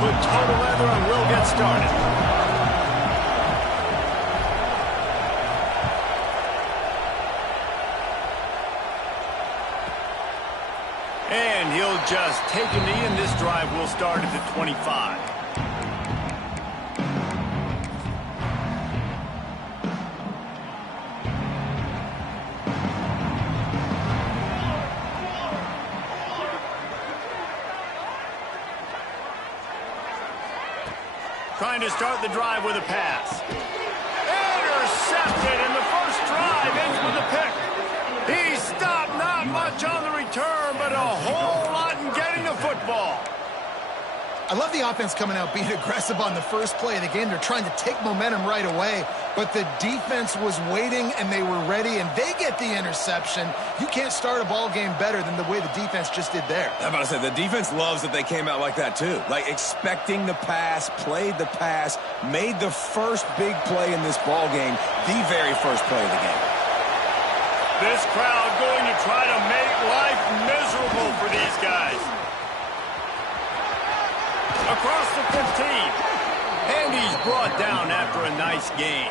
put toe to leather and we'll get started. And he'll just take a knee, and this drive will start at the 25. Trying to start the drive with a pass. Intercepted, and the first drive ends with a pick. He stopped, not much on the return, but a whole lot in getting the football. I love the offense coming out being aggressive on the first play of the game. They're trying to take momentum right away, but the defense was waiting and they were ready, and they get the interception. You can't start a ball game better than the way the defense just did there. I'm about to say, the defense loves that they came out like that too. Like expecting the pass, played the pass, made the first big play in this ball game, the very first play of the game. This crowd going to try to make life miserable for these guys. Across the 15. And he's brought down after a nice game.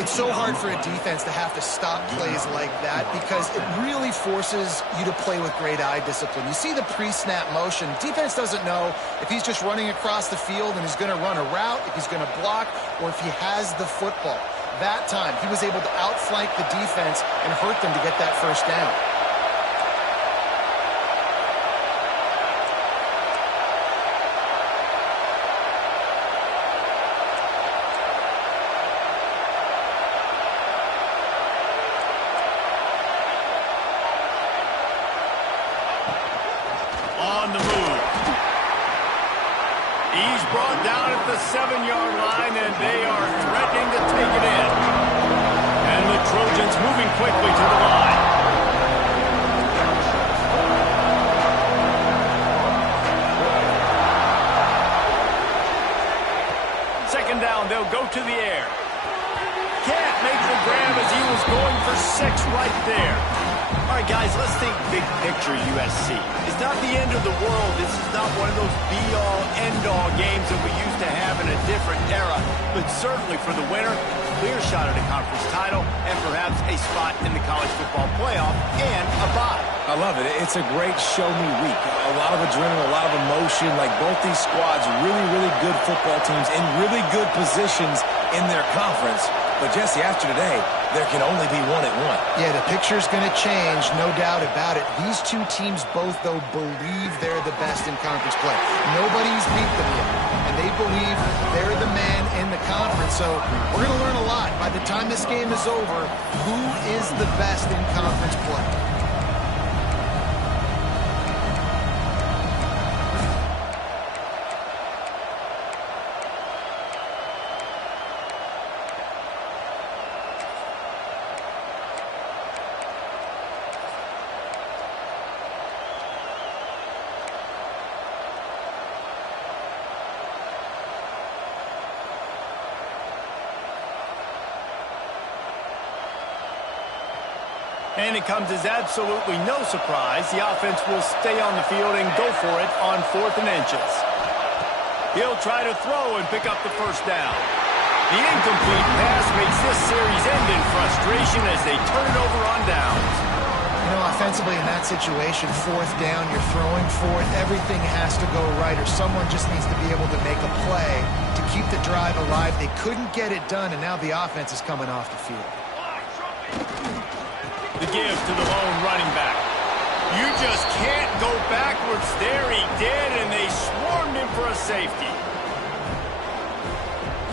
It's so hard for a defense to have to stop plays like that because it really forces you to play with great eye discipline. You see the pre-snap motion. Defense doesn't know if he's just running across the field and he's going to run a route, if he's going to block, or if he has the football. That time, he was able to outflank the defense and hurt them to get that first down. On the move. He's brought down at the 7-yard line, and they are threatening to take it in. And the Trojans moving quickly to the line. Second down, they'll go to the air. Can't make the grab as he was going for 6 right there. All right, guys, let's think big picture USC. It's not the end of the world. This is not one of those be-all, end-all games that we used to have in a different era. But certainly for the winner, clear shot at a conference title and perhaps a spot in the college football playoff and a bye. I love it. It's a great show-me week. A lot of adrenaline, a lot of emotion. Like both these squads, really, really good football teams in really good positions in their conference. But, Jesse, after today, there can only be one at one. Yeah, the picture's going to change, no doubt about it. These two teams both, though, believe they're the best in conference play. Nobody's beat them yet, and they believe they're the man in the conference. So we're going to learn a lot. By the time this game is over, who is the best in conference play? And it comes as absolutely no surprise. The offense will stay on the field and go for it on 4th and inches. He'll try to throw and pick up the first down. The incomplete pass makes this series end in frustration as they turn it over on downs. You know, offensively in that situation, 4th down, you're throwing for it. Everything has to go right, or someone just needs to be able to make a play to keep the drive alive. They couldn't get it done, and now the offense is coming off the field. The give to the lone running back. You just can't go backwards there. He did, and they swarmed him for a safety.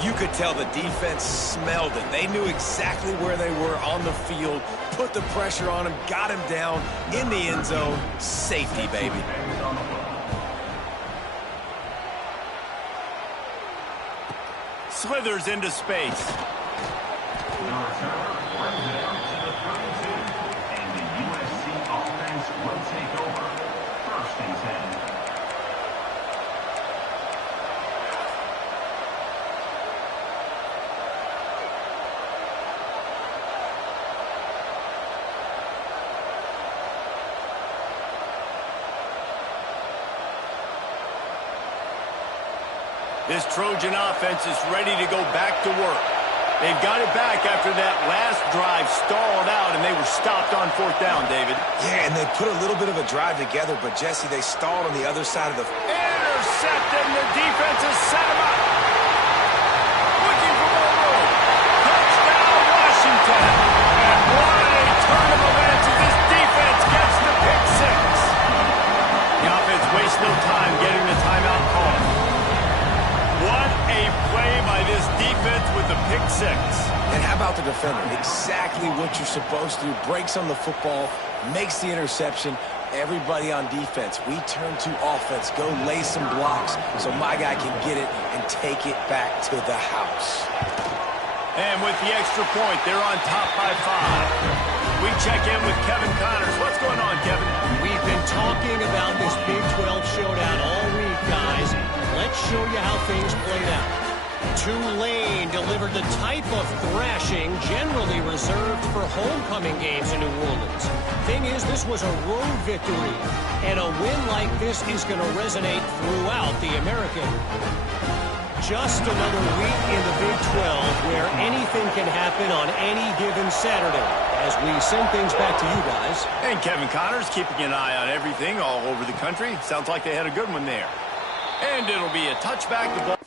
You could tell the defense smelled it. They knew exactly where they were on the field, put the pressure on him, got him down in the end zone. Safety, baby. Slithers into space. Will take over. 1st and 10. This Trojan offense is ready to go back to work. They've got it back after that last drive stalled out, and they were stopped on 4th down, David. Yeah, and they put a little bit of a drive together, but, Jesse, they stalled on the other side of the... Intercepted, and the defense has set him up. Looking for more room. Touchdown, Washington. And what a turn of events as this defense gets the pick six. The offense wastes no time getting the timeout call. What a play by this defense with the pick six. And how about the defender? Exactly what you're supposed to do. Breaks on the football, makes the interception. Everybody on defense, we turn to offense. Go lay some blocks so my guy can get it and take it back to the house. And with the extra point, they're on top by 5. We check in with Kevin Connors. What's going on, Kevin? We've been talking about this Big 12 showdown all week, guys. Let's show you how things played out. Tulane delivered the type of thrashing generally reserved for homecoming games in New Orleans. Thing is, this was a road victory, and a win like this is going to resonate throughout the American. Just another week in the Big 12 where anything can happen on any given Saturday. As we send things back to you guys. And Kevin Connors keeping an eye on everything all over the country. Sounds like they had a good one there. And it'll be a touchback. The ball.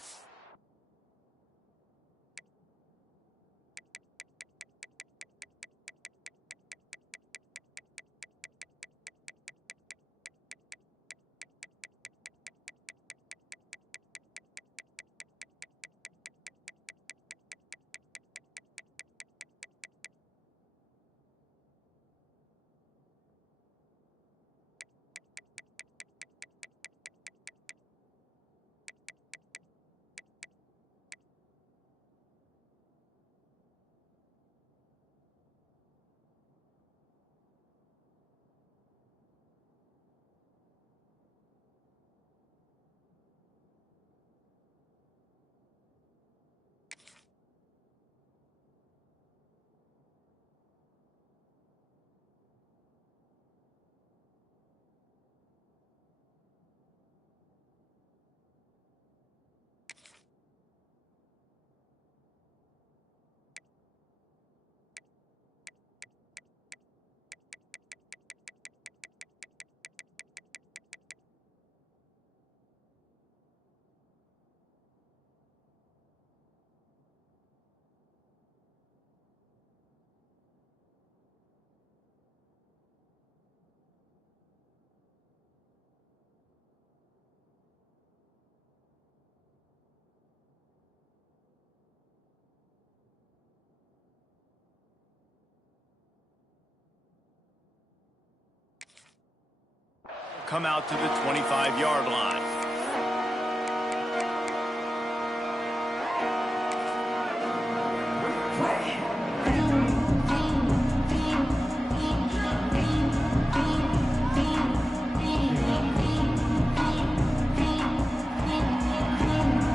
Come out to the 25-yard line.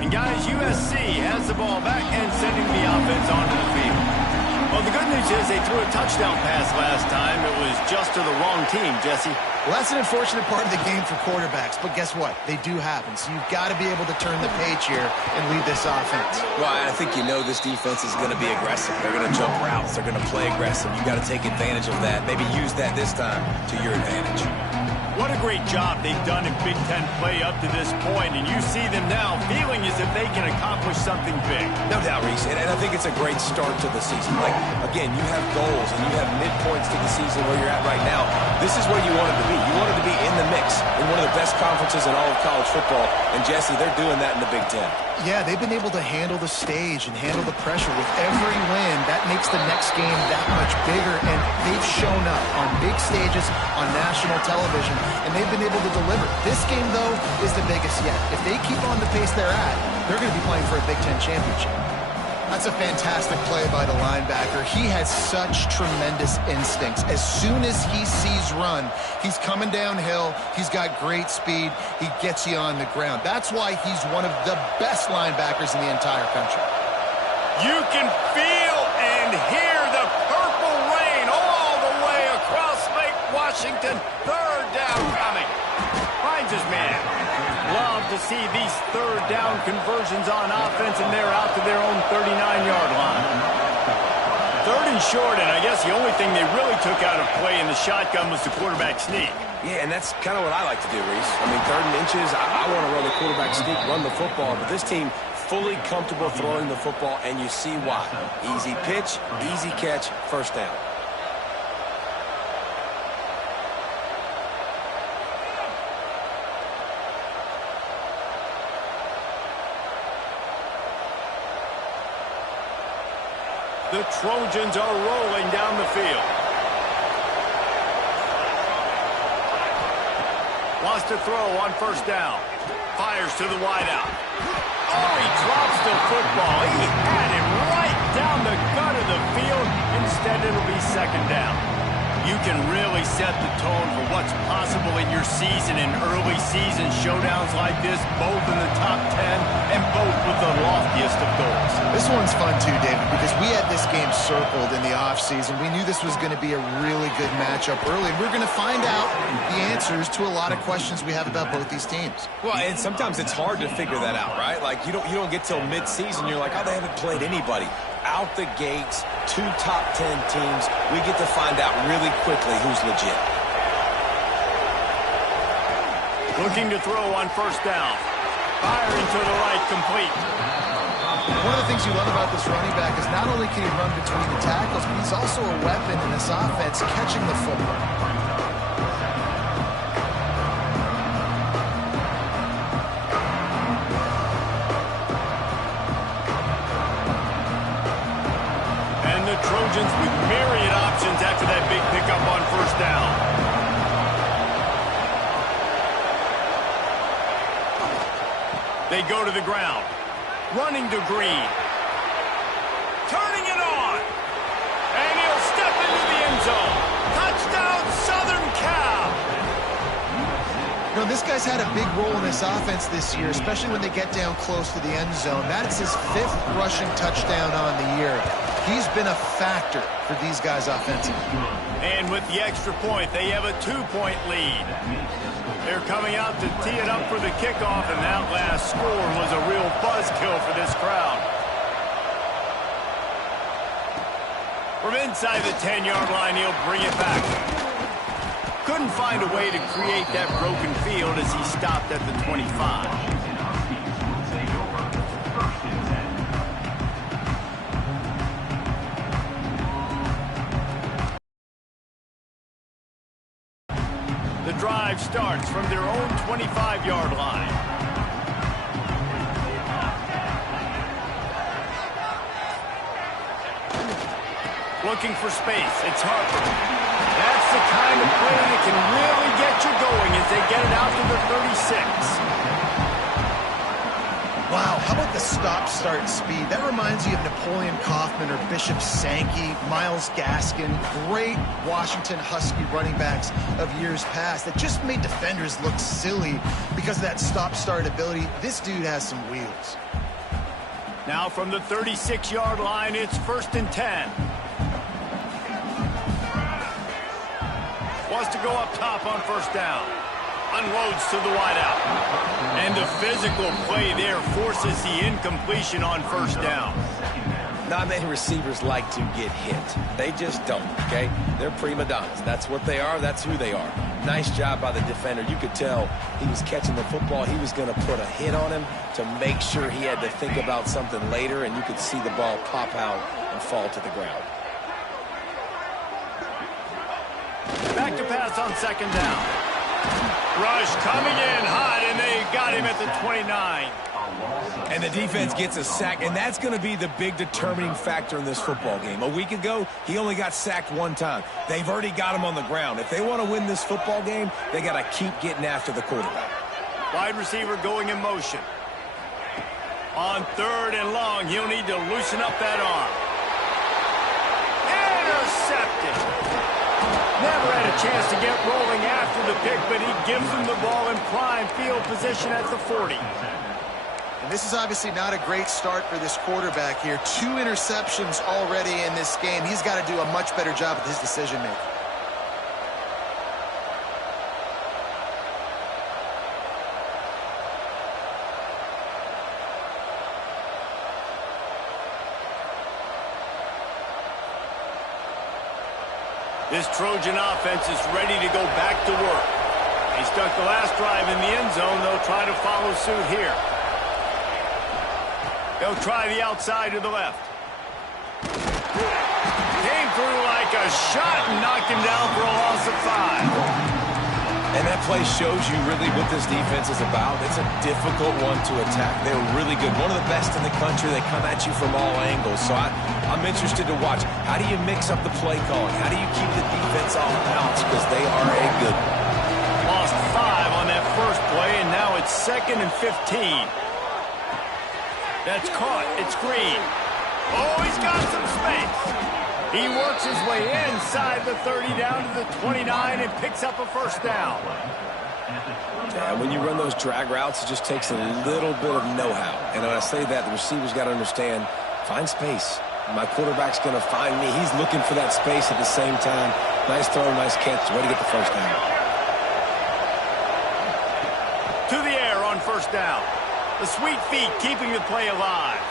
And guys, USC has the ball back and sending the offense onto the field. Well, the good news is they threw a touchdown pass last time. It was just to the wrong team, Jesse. Well, that's an unfortunate part of the game for quarterbacks, but guess what? They do happen, so you've got to be able to turn the page here and lead this offense. Well, I think you know this defense is going to be aggressive. They're going to jump routes. They're going to play aggressive. You got to take advantage of that. Maybe use that this time to your advantage. What a great job they've done in Big Ten play up to this point, and you see them now feeling as if they can accomplish something big. No doubt, Reese, and I think it's a great start to the season. Like, again, you have goals and you have midpoints to the season where you're at right now. This is where you wanted to be. You wanted to be in the mix in one of the best conferences in all of college football, and Jesse, they're doing that in the Big Ten. Yeah, they've been able to handle the stage and handle the pressure with every win. That makes the next game that much bigger, and they've shown up on big stages on national television, and they've been able to deliver. This game, though, is the biggest yet. If they keep on the pace they're at, they're going to be playing for a Big Ten championship. That's a fantastic play by the linebacker. He has such tremendous instincts. As soon as he sees run, he's coming downhill. He's got great speed. He gets you on the ground. That's why he's one of the best linebackers in the entire country. You can feel and hear the purple rain all the way across Lake Washington. Third down coming. Finds his man. Love to to see these third down conversions on offense, and they're out to their own 39-yard line. Third and short, and I guess the only thing they really took out of play in the shotgun was the quarterback sneak. Yeah, and that's kind of what I like to do, Reese. I mean, 3rd and inches, I want to run the quarterback sneak, run the football, but this team fully comfortable throwing the football, and you see why. Easy pitch, easy catch, first down. The Trojans are rolling down the field. Wants to throw on first down. Fires to the wideout. Oh, he drops the football. He had it right down the gut of the field. Instead, it'll be second down. You can really set the tone for what's possible in your season in early season showdowns like this, both in the top 10 and both with the loftiest of goals. This one's fun too, David, because we had this game circled in the offseason. We knew this was going to be a really good matchup early. We're going to find out the answers to a lot of questions we have about both these teams. Well, and sometimes it's hard to figure that out, right? Like, you don't get till mid-season, you're like, oh, they haven't played anybody. Out the gates, 2 top 10 teams, we get to find out really quickly who's legit. Looking to throw on first down. Firing to the right, complete. One of the things you love about this running back is not only can he run between the tackles, but he's also a weapon in this offense catching the football. Trojans with myriad options after that big pickup on first down. They go to the ground. Running to Green. Turning it on. And he'll step into the end zone. Touchdown, Southern Cal. You know, this guy's had a big role in this offense this year, especially when they get down close to the end zone. That's his 5th rushing touchdown on the year. He's been a factor for these guys offensively. And with the extra point, they have a 2-point lead. They're coming out to tee it up for the kickoff, and that last score was a real buzzkill for this crowd. From inside the 10-yard line, he'll bring it back. Couldn't find a way to create that broken field as he stopped at the 25. The drive starts from their own 25-yard line. Looking for space. It's Harper. That's the kind of play that can really get you going as they get it out to the 36. Wow, how about the stop-start speed? That reminds you of Napoleon Kaufman or Bishop Sankey, Myles Gaskin, great Washington Husky running backs of years past that just made defenders look silly because of that stop-start ability. This dude has some wheels. Now from the 36-yard line, it's 1st and 10. Wants to go up top on first down. Unloads to the wideout. And the physical play there forces the incompletion on first down. Not many receivers like to get hit. They just don't, okay? They're prima donnas. That's what they are. That's who they are. Nice job by the defender. You could tell he was catching the football. He was going to put a hit on him to make sure he had to think about something later, and you could see the ball pop out and fall to the ground. Back to pass on second down. Rush coming in hot, and they got him at the 29. And the defense gets a sack, and that's going to be the big determining factor in this football game. A week ago, he only got sacked 1 time. They've already got him on the ground. If they want to win this football game, they got to keep getting after the quarterback. Wide receiver going in motion. On 3rd and long, he'll need to loosen up that arm. Intercepted. Never had a chance to get rolling after the pick, but he gives them the ball in prime field position at the 40. And this is obviously not a great start for this quarterback here. 2 interceptions already in this game. He's got to do a much better job with his decision-making. This Trojan offense is ready to go back to work. They stuck the last drive in the end zone. They'll try to follow suit here. They'll try the outside to the left. Came through like a shot and knocked him down for a loss of 5. And that play shows you really what this defense is about. It's a difficult one to attack. They're really good. One of the best in the country. They come at you from all angles. So I'm interested to watch. How do you mix up the play calling? How do you keep the defense off balance? Because they are a good one. Lost 5 on that first play, and now it's 2nd and 15. That's caught. It's Green. Oh, he's got some space. He works his way inside the 30 down to the 29 and picks up a first down. Yeah, when you run those drag routes, it just takes a little bit of know-how. And when I say that, the receiver's got to understand, find space. My quarterback's going to find me. He's looking for that space at the same time. Nice throw, nice catch. Way to get the first down. To the air on first down. The sweet feet keeping the play alive.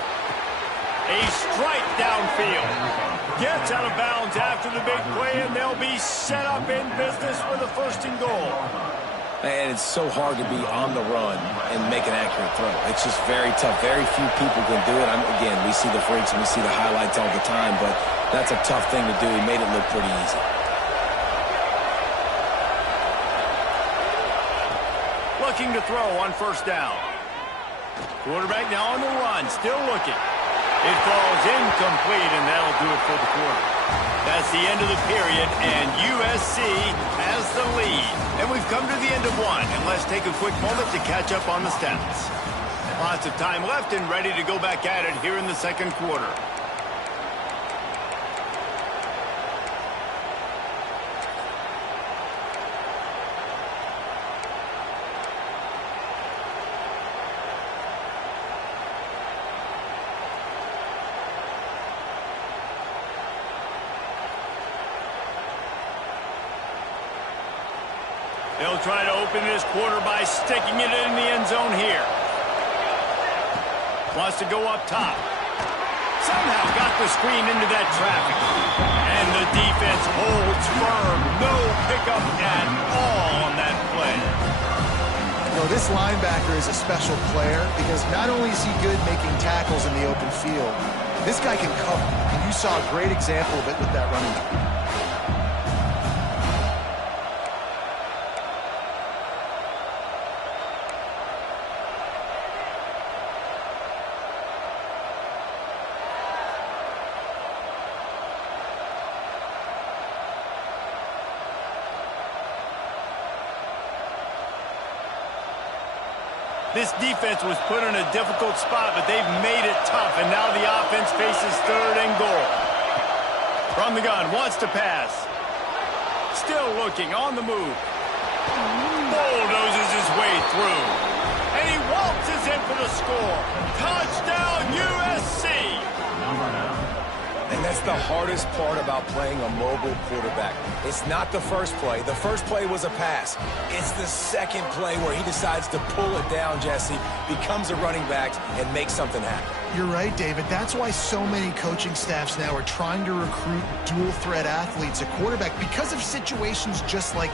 A strike downfield. Gets out of bounds after the big play, and they'll be set up in business with a 1st and goal. And it's so hard to be on the run and make an accurate throw. It's just very tough. Very few people can do it. Again, we see the freaks and we see the highlights all the time, but that's a tough thing to do. He made it look pretty easy. Looking to throw on first down. Quarterback now on the run, still looking. It falls incomplete, and that'll do it for the quarter. That's the end of the period, and USC has the lead. And we've come to the end of one, and let's take a quick moment to catch up on the stats. Lots of time left and ready to go back at it here in the second quarter. They'll try to open this quarter by sticking it in the end zone here. Wants to go up top. Somehow got the screen into that traffic. And the defense holds firm. No pickup at all on that play. You know, this linebacker is a special player because not only is he good making tackles in the open field, this guy can cover. And you saw a great example of it with that running back. This defense was put in a difficult spot, but they've made it tough, and now the offense faces 3rd and goal. From the gun, wants to pass. Still looking, on the move. Bulldozes his way through. And he waltzes in for the score. Touchdown, USC! And that's the hardest part about playing a mobile quarterback. It's not the first play. The first play was a pass. It's the second play where he decides to pull it down, Jesse, becomes a running back, and makes something happen. You're right, David. That's why so many coaching staffs now are trying to recruit dual-threat athletes at quarterback because of situations just like